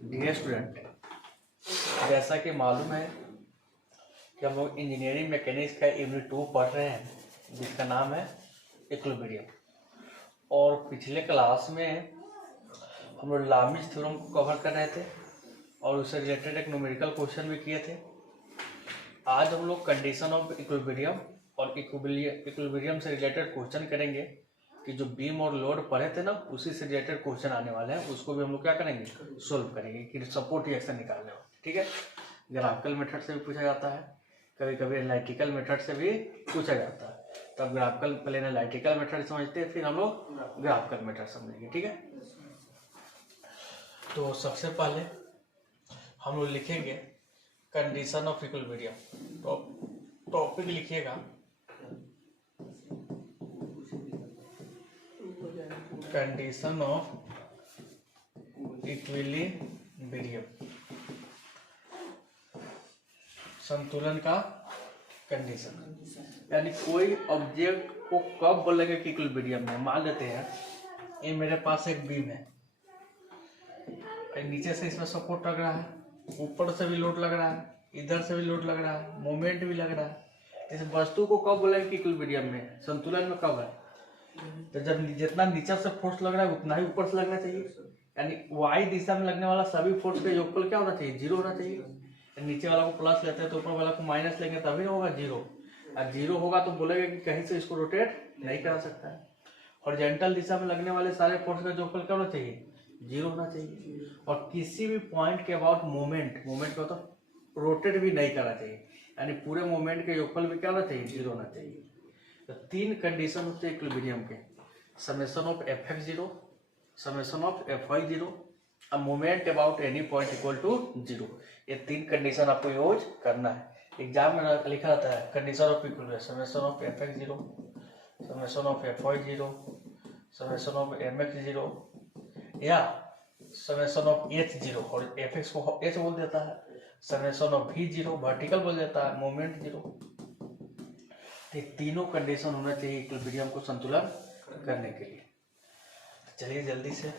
Dear student, जैसा कि मालूम है कि हम लोग इंजीनियरिंग मैकेनिक्स का यूनिट 2 पढ़ रहे हैं जिसका नाम है इक्विलिब्रियम। और पिछले क्लास में हम लोग लामिज थ्योरम को कवर कर रहे थे और उससे रिलेटेड एक न्यूमेरिकल क्वेश्चन भी किए थे। आज हम लोग कंडीशन ऑफ इक्विलिब्रियम और इक्विलिब्रियम से रिलेटेड क्वेश्चन करेंगे कि जो बीम और लोड पढ़े थे ना, उसी से रिलेटेड क्वेश्चन आने वाले हैं, उसको भी हम लोग क्या करेंगे, सोल्व करेंगे कि सपोर्ट रिएक्शन निकालने वाले। ठीक है, ग्राफिकल मेथड से भी पूछा जाता है, कभी कभी एनालिटिकल मेथड से भी पूछा जाता है। तो अब ग्राफिकल पहले एनालिटिकल मेथड समझते हैं, फिर हम लोग ग्राफिकल मेथड समझेंगे। ठीक है, तो सबसे पहले हम लोग लिखेंगे कंडीशन ऑफ इक्विलिब्रियम। तो टॉपिक लिखिएगा कंडीशन ऑफ इक्विलिब्रियम, संतुलन का कंडीशन। यानी कोई ऑब्जेक्ट को कब बोलेंगे कि इक्विलिब्रियम में। मान लेते हैं ये मेरे पास एक बीम है, नीचे से इसमें सपोर्ट लग रहा है, ऊपर से भी लोड लग रहा है, इधर से भी लोड लग रहा है, मोमेंट भी लग रहा है। इस वस्तु को कब बोलेंगे कि इक्विलिब्रियम में, संतुलन में कब है। तो जब जितना नीचे से फोर्स लग रहा है उतना ही ऊपर से लगना चाहिए। यानी वाई दिशा में लगने वाला सभी फोर्स का योगफल क्या होना चाहिए, 0 होना चाहिए। नीचे वाला को प्लस लेते हैं तो ऊपर वाला को माइनस लेंगे तभी होगा 0। और 0 होगा तो बोलेगा कि कहीं से इसको रोटेट नहीं करा सकता है। हॉरिजॉन्टल दिशा में लगने वाले सारे फोर्स का योगफल क्या होना चाहिए, 0 होना चाहिए। और किसी भी पॉइंट के अबाउट मोमेंट का तो रोटेट भी नहीं करना चाहिए, यानी पूरे मोमेंट के योगफल भी क्या होना चाहिए, 0 होना चाहिए। तो 3 कंडीशन होते हैं इक्विलिब्रियम के, summation of Fx 0, summation of Fy 0 और moment about any point equal to 0। ये 3 कंडीशन आपको यूज करना है। एग्जाम में लिखा जाता है condition of equilibrium, summation of Fx 0, summation of Fy 0, summation of Mx 0 या समेशन ऑफ H 0 और Fx को H बोल देता है, समेशन ऑफ V 0 वर्टिकल बोल देता है, मोमेंट 0। तो तीनों कंडीशन होना चाहिए इक्विलिब्रियम को संतुलन करने के लिए। तो चलिए जल्दी से,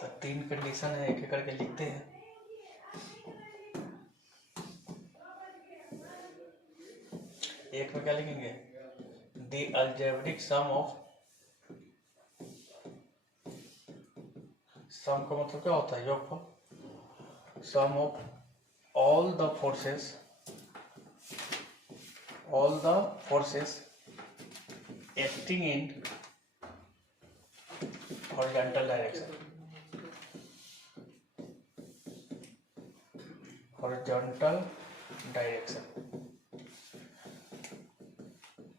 तो 3 कंडीशन है, एक एक करके लिखते हैं। एक में क्या लिखेंगे, द अलजेब्रिक सम ऑफ, सम का मतलब क्या होता है, योगफल, सम of all the forces acting in horizontal direction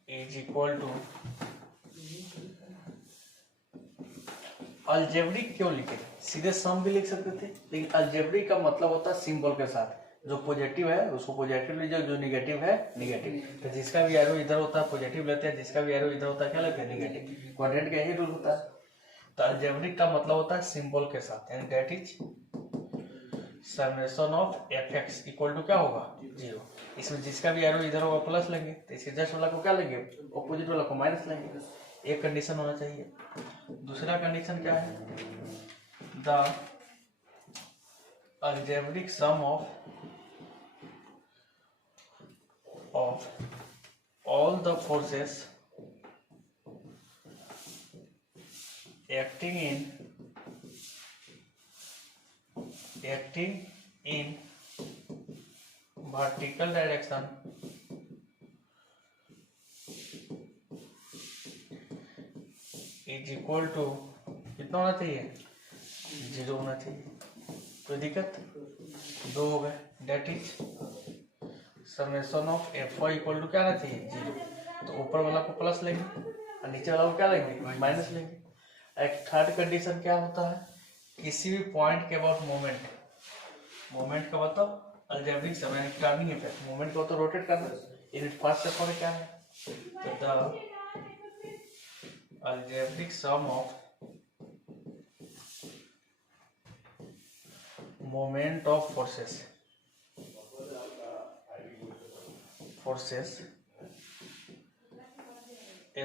is equal to, algebraic क्यों लिखे, सीधे सम भी लिख सकते थे, लेकिन अलजेब्रिक का मतलब होता है सिंबल के साथ, जो पॉजिटिव है उसको पॉजिटिव लीजिए, जो निगेटिव है निगेटिव। तो जिसका भी एरो इधर होता है पॉजिटिव लेते हैं, जिसका भी एरो इधर होता है क्या लेते हैं, निगेटिव। क्वाड्रेंट का यही रूल होता है। तो अलजेब्रिक का मतलब होता है सिंबल के साथ, यानी that is summation of Fx equal to क्या होगा, 0। इसमें जिसका भी एरो इधर होगा प्लस लेंगे, तो इसके जस्ट वाला को क्या लेंगे, ऑपोजिट वाला को माइनस लेंगे। एक कंडीशन होना चाहिए। दूसरा कंडीशन क्या है, the algebraic sum of all the forces acting in vertical direction is equal to कितना होना चाहिए, 0 होना चाहिए। कोई दिक्कत, 2 हो गए। That is summation of Fy equal to क्या आना चाहिए, 0। तो ऊपर वाला को प्लस लेंगे और नीचे वाला को क्या लेंगे, माइनस लेंगे। एक थर्ड कंडीशन क्या होता है, किसी भी पॉइंट के अबाउट मोमेंट का मतलब अलजेब्रिक समय टर्निंग इफेक्ट, मोमेंट को तो रोटेट करना, यूनिट फर्स्ट स्टेप में क्या है, तो the algebraic sum of moment of forces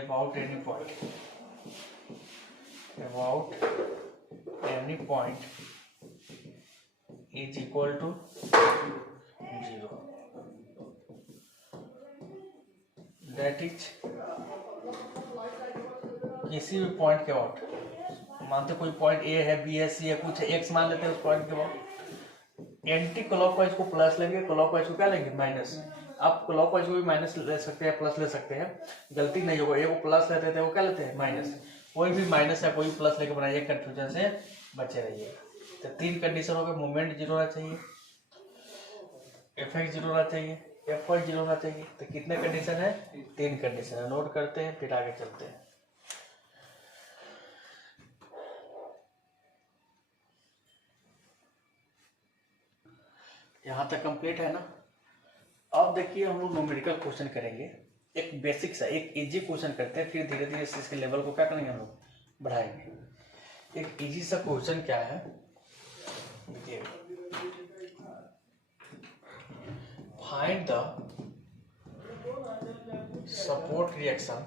about any point is equal to 0। That is किसी भी पॉइंट के अबाउट, मानते कोई पॉइंट ए है, बी है, सी है, कुछ एक्स मान लेते हैं उस पॉइंट के अबाउट। एंटी क्लॉकवाइज को प्लस लेंगे, क्लॉकवाइज को क्या लेंगे माइनस। आप क्लॉकवाइज को भी माइनस ले सकते हैं, प्लस ले सकते हैं, गलती नहीं होगा। ये वो प्लस लेते थे, वो क्या लेते हैं माइनस। कोई भी माइनस या कोई प्लस लेके बनाइए, कंफ्यूजन से बचे रहिए। तो 3 कंडीशन हो गए, मूवमेंट 0 होना चाहिए, Fx 0 होना चाहिए, Fy 0 होना चाहिए। तो कितने कंडीशन है? 3 कंडीशन है। नोट करते हैं फिर आगे चलते हैं। यहाँ तक कंप्लीट है ना। अब देखिए हम लोग न्यूमेरिकल क्वेश्चन करेंगे। एक बेसिक सा, एक इजी क्वेश्चन करते हैं, फिर धीरे धीरे इसके लेवल को क्या करेंगे हम लोग बढ़ाएंगे। एक इजी सा क्वेश्चन क्या है देखिए, find the support reaction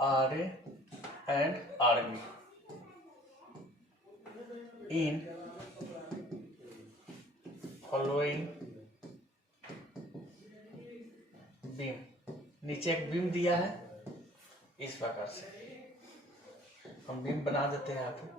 RA and RB in following beam. नीचे एक बीम दिया है इस प्रकार से, हम बीम बना देते हैं यहाँ पे।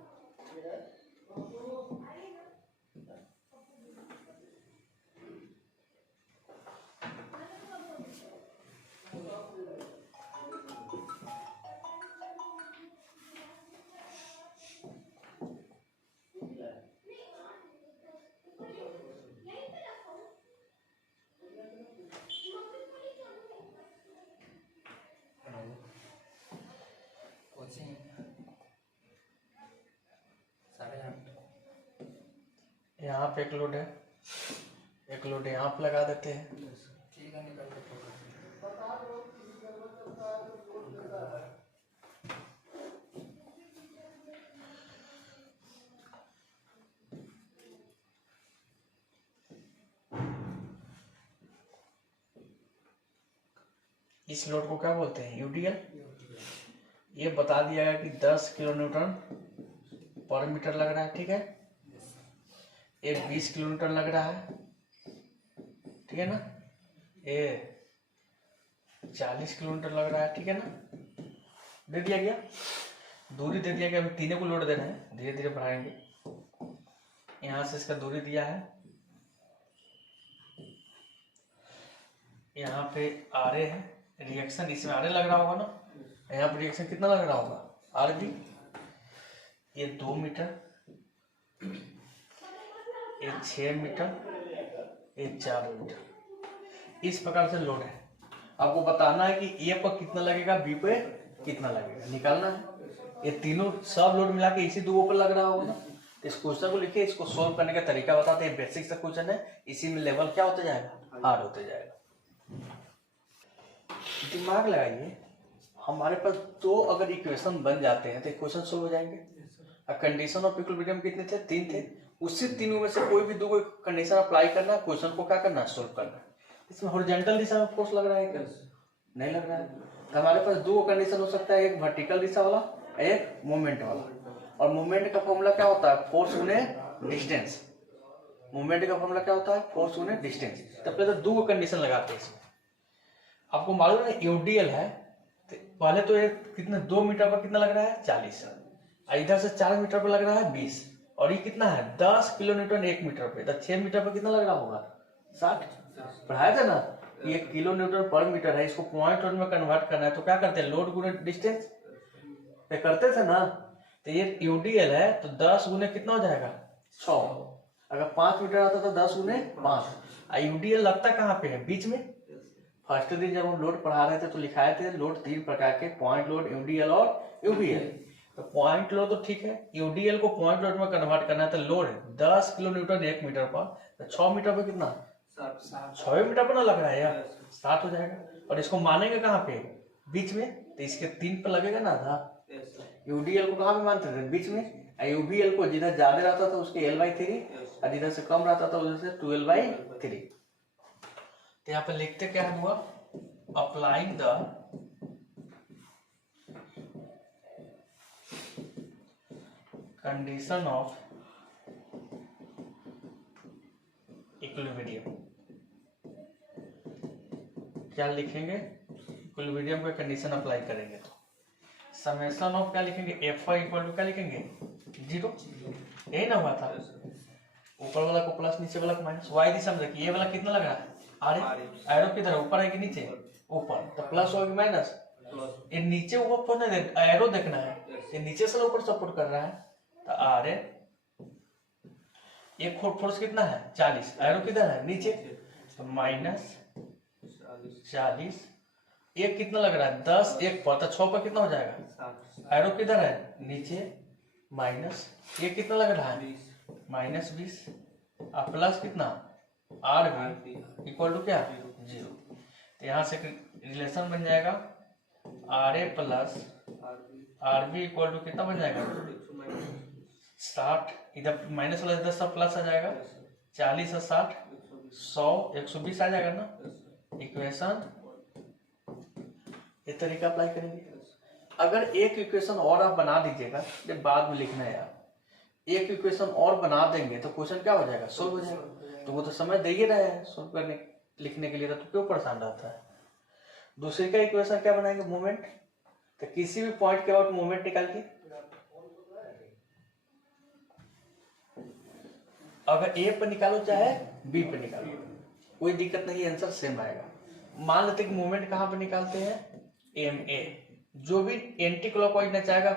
यहाँ पे एक लोड है, एक लोड यहाँ पे लगा देते हैं। इस लोड को क्या बोलते हैं? यूडीएल। ये बता दिया गया कि 10 किलो न्यूटन पर मीटर लग रहा है, ठीक है। ये 20 किलोमीटर लग रहा है, ठीक है ना। ये 40 किलोमीटर लग रहा है, ठीक है ना। दे दिया गया, दूरी दे दिया गया। हम तीनों को लोड दे रहे हैं, धीरे धीरे बढ़ाएंगे। यहाँ से इसका दूरी दिया है, यहाँ पे आरे है, रिएक्शन इसमें आरे लग रहा होगा ना। यहाँ पे रिएक्शन कितना लग रहा होगा? RB। ये 2 मीटर, ये 6 मीटर, ये 4 मीटर। इस प्रकार से लोड है। आपको बताना है कि ए पर कितना लगेगा, बी पे कितना लगेगा, निकालना है। ये तीनों सब लोड मिला के इसी दो पर लग रहा होगा ना। तो इस क्वेश्चन को लिखिए, इसको सोल्व करने का तरीका बताते हैं। बेसिक सा क्वेश्चन है, इसी में लेवल क्या होते जाएगा, हार्ड होते जाएगा। दिमाग लगाइए, हमारे पास 2 अगर इक्वेशन बन जाते हैं तो इक्वेशन सोल्व हो जाएंगे। कंडीशन ऑफ इक्विलिब्रियम कितने थे? 3 थे। उसी तीनों में से कोई भी 2 कंडीशन अप्लाई करना, क्वेश्चन को क्या करना, सोल्व करना। इसमें हॉरिजॉन्टल दिशा में फोर्स लग रहा है क्या? नहीं लग रहा है। तो हमारे पास 2 कंडीशन हो सकता है, एक वर्टिकल दिशा वाला, एक मूवमेंट वाला। और मूवमेंट का फॉर्मूला क्या होता है? फोर्स गुने डिस्टेंस। मूवमेंट का फॉर्मूला क्या होता है? फोर्स गुने डिस्टेंस। तो पहले तो 2 कंडीशन लगाते हैं इसमें। आपको मालूम है यूडीएल है, तो पहले तो ये कितने 2 मीटर पर कितना लग रहा है? 40। इधर से 4 मीटर पर लग रहा है 20। और ये कितना है? 10 किलो न्यूटन 1 मीटर पे। तो 6 मीटर पर कितना लग रहा होगा? 60। पढ़ाया था ना, ये किलो न्यूटन पर मीटर है, इसको पॉइंट में कन्वर्ट करना है। तो क्या करते हैं? लोड गुने डिस्टेंस पे करते थे ना। तो ये यूडीएल है, तो 10 गुने कितना हो जाएगा? 6। अगर 5 मीटर आता तो 10 गुने 5। यूडीएल लगता कहाँ पे है? बीच में। फर्स्ट दिन जब हम लोड पढ़ा रहे थे तो लिखाए थे लोड 3 प्रकार के, पॉइंट लोड, यूडीएल और यूबीएल। तो पॉइंट लोड तो ठीक है, यूडीएल को पॉइंट लोड में कन्वर्ट करना है। तो लोड 10 किलो न्यूटन 1 मीटर पर, तो 6 मीटर पर कितना? 6 मीटर पर ना लग रहा है यार, 60 हो जाएगा। और इसको मानेंगे कहाँ पे? बीच में। तो इसके 3 पर लगेगा ना आधा। यूडीएल को कहाँ पे मानते थे? बीच में। यूबीएल को जिधर ज्यादा रहता था उसके L/3, और जिधर से कम रहता था उधर से 12/3। तो यहाँ पे लिखते क्या हुआ? Applying the condition of equilibrium. क्या लिखेंगे? इक्विलिब्रियम का कंडीशन अप्लाई करेंगे तो समेशन ऑफ क्या लिखेंगे? एफ वाई इक्वल टू क्या लिखेंगे? 0। यही ना हुआ था, ऊपर वाला को प्लस नीचे वाला को माइनस। वाई दिशा में देखिए, ये वाला कितना लग रहा है? आर। एरो किधर है? ऊपर है कि नीचे? ऊपर, तो प्लस होगा माइनस? ये नीचे ऊपर नहीं देख, एरो देखना है, ये नीचे से ऊपर सपोर्ट कर रहा है, तो आर है। एक फोर्स कितना है? 40। एरो किधर है? नीचे, तो माइनस 40। एक कितना लग रहा है? 10। एक पर, तो 6 पर कितना हो जाएगा? एरो किधर है? नीचे, माइनस। एक कितना लग रहा है? -20। और प्लस कितना? आर भी इक्वल टू क्या? 0। तो यहाँ से रिलेशन बन जाएगा R A plus R B equal to कितना बन जाएगा? 60। इधर माइनस वाला 10 सब प्लस आ जाएगा, 40 और 60 100 120 आ जाएगा ना। इक्वेशन ये तरीका अप्लाई करेंगे। अगर एक इक्वेशन और आप बना दीजिएगा, जब बाद में लिखना है यार, एक इक्वेशन और बना देंगे तो क्वेश्चन क्या हो जाएगा? सोल्व हो जाएगा। तो वो तो समय दे ही रहा है सोल्व करने लिखने के लिए, तो क्यों परेशान रहता है? दूसरे का इक्वेशन क्या बनाएंगे? मोमेंट। तो किसी भी पॉइंट के आउट मोमेंट निकाल के, अगर ए पर निकालो चाहे बी पर निकालो, कोई दिक्कत नहीं, आंसर सेम आएगा। मान लेते कि मोमेंट कहाँ पर निकालते हैं? M A. जो भी एंटी क्लॉकवाइज नचाएगा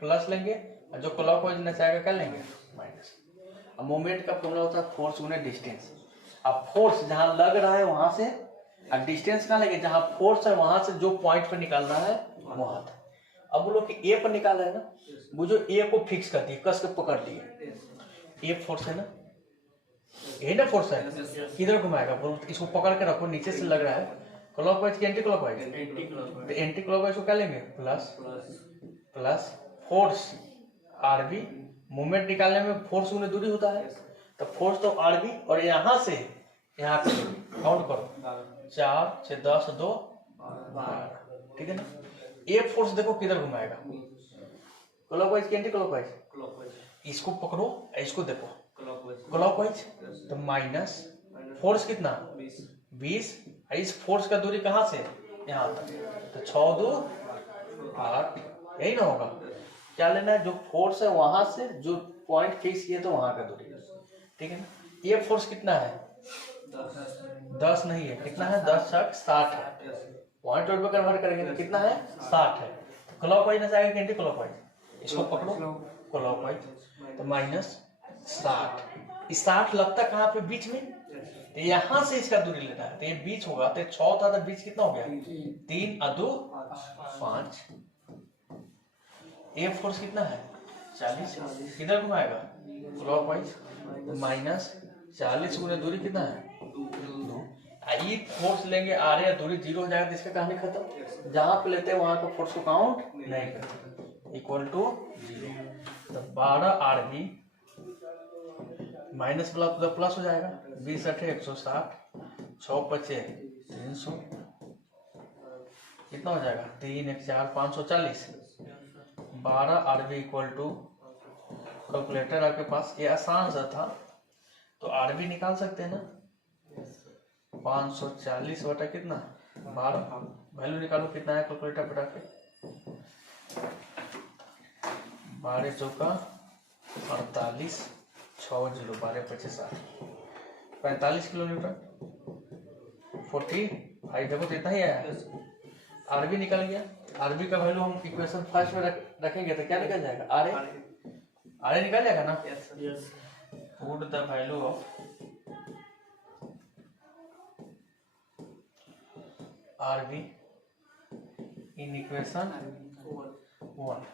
प्लस लेंगे, और जो क्लॉकवाइज नचाएगा क्या लेंगे? माइनस। अब मोमेंट का फॉर्मूला होता है फोर्स गुने डिस्टेंस। अब फोर्स जहां लग रहा है वहां से, और डिस्टेंस कहाँ लेंगे? जहां फोर्स है वहां से जो पॉइंट पर निकालना है वहां था। अब बोलो कि ए पर निकाल रहे हैं ना, वो जो ए को फिक्स कर दिए, कस के पकड़ लिए, ए फोर्स है ना, यही ना फोर्स है। किधर घुमाएगा? बोलो इसको पकड़ के रखो, नीचे से लग रहा है, क्लॉकवाइज की एंटी क्लॉकवाइज? तो एंटी क्लॉकवाइज को क्या लेंगे? Plus force R B. Movement निकालने में फोर्स गुने दूरी होता है, तो फोर्स तो आर बी, और यहाँ से यहाँ पे काउंट करो, 4 6 10 2 12, ठीक है ना। ये फोर्स देखो किधर घुमाएगा? क्लॉकवाइज की एंटी क्लॉकवाइज? इसको पकड़ो, इसको देखो क्लॉकवाइज, तो माइनस फोर्स कितना? 20। इस फोर्स का दूरी कहाँ से यहाँ तक, तो 6 2 8, यही ना होगा। क्या लेना है? जो फोर्स है वहां से जो पॉइंट फिक्स किए तो वहां का दूरी, ठीक है ना। ये फोर्स कितना है? 10 नहीं है, कितना है? 10 छक 60 है। पॉइंट पर कन्वर्ट करेंगे तो कितना है? 60 है। क्लॉकवाइज ना जाएगा कि एंटी क्लॉकवाइज? इसको पकड़ो क्लॉकवाइज, तो माइनस 60। 60 लगता है कहाँ पे? बीच में, तो यहाँ से इसका दूरी लेना है, तो ये बीच होगा, तो 6 था तो बीच कितना हो गया? 3 और 2 5। ए फोर्स कितना है? 40। किधर घुमाएगा? क्लॉकवाइज, माइनस 40 गुने दूरी कितना है? 2। ये फोर्स लेंगे, आ रहे दूरी 0 हो जाएगा, तो इसका कहानी खत्म। जहां पे लेते हैं वहां का फोर्स को काउंट नहीं करते, इक्वल टू 0। तो 12 आर बी माइनस प्लस हो जाएगा, 20 8 160, 6 5 300, कितना हो जाएगा? 3 1 4 540। 12 R B equal to, calculator आपके पास, ये आसान सा था, तो आर बी निकाल सकते हैं ना। 540 बटा कितना? 12। वैल्यू निकालो कितना है कैलकुलेटर बटा के। 12 चौका 48, 6 0 12 25 45 किलोमीटर 45। देखो तो इतना ही आया। आरबी निकल गया। आरबी का वैल्यू हम इक्वेशन फर्स्ट में रखेंगे तो क्या निकल जाएगा? आर ए निकल जाएगा ना। Put the value of R B in equation 1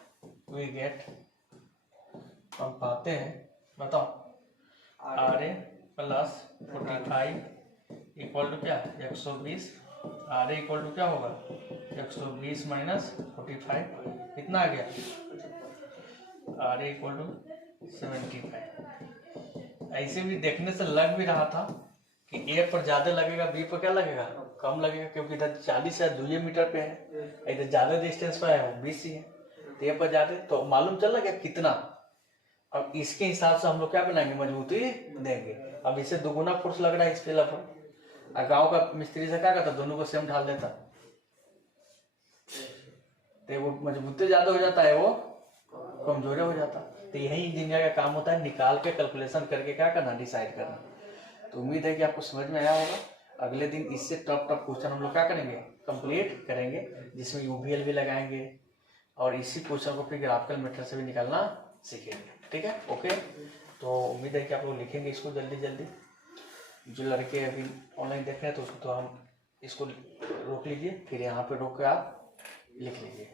we get, हम पाते हैं, बताओ, R A plus 45 equal to क्या? 120। आर ए इक्वल टू क्या होगा? 120 माइनस 45, कितना आ गया? R A equal to 75। ऐसे भी देखने से लग भी रहा था कि ए पर ज्यादा लगेगा, बी पर क्या लगेगा? कम लगेगा, क्योंकि इधर 40 है 2 मीटर पे है, इधर ज्यादा डिस्टेंस पे है, वो 20 ही है, तो ए पर ज्यादा, तो मालूम चल गया कितना। अब इसके हिसाब से हम लोग क्या बनाएंगे, मजबूती देंगे। अब इससे दोगुना फोर्स लग रहा है इस पे लगभग। और गाँव का मिस्त्री से क्या करता, दोनों को सेम ढाल देता, तो वो मजबूती ज्यादा हो जाता है, वो कमजोर हो जाता। तो यही इंजीनियर का काम होता है, निकाल के कैलकुलेशन करके क्या करना, डिसाइड करना। तो उम्मीद है कि आपको समझ में आया होगा। अगले दिन इससे टफ टफ क्वेश्चन हम लोग क्या करेंगे, कंप्लीट करेंगे, जिसमें यूवीएल भी लगाएंगे और इसी क्वेश्चन को फिर ग्राफिकल मेथड से भी निकालना सीखेंगे। ठीक है, ओके। तो उम्मीद है कि आप लोग लिखेंगे इसको जल्दी जल्दी। जो लड़के अभी ऑनलाइन देख रहे हैं तो हम इसको रोक लीजिए, फिर यहाँ पे रोक के आप लिख लीजिए।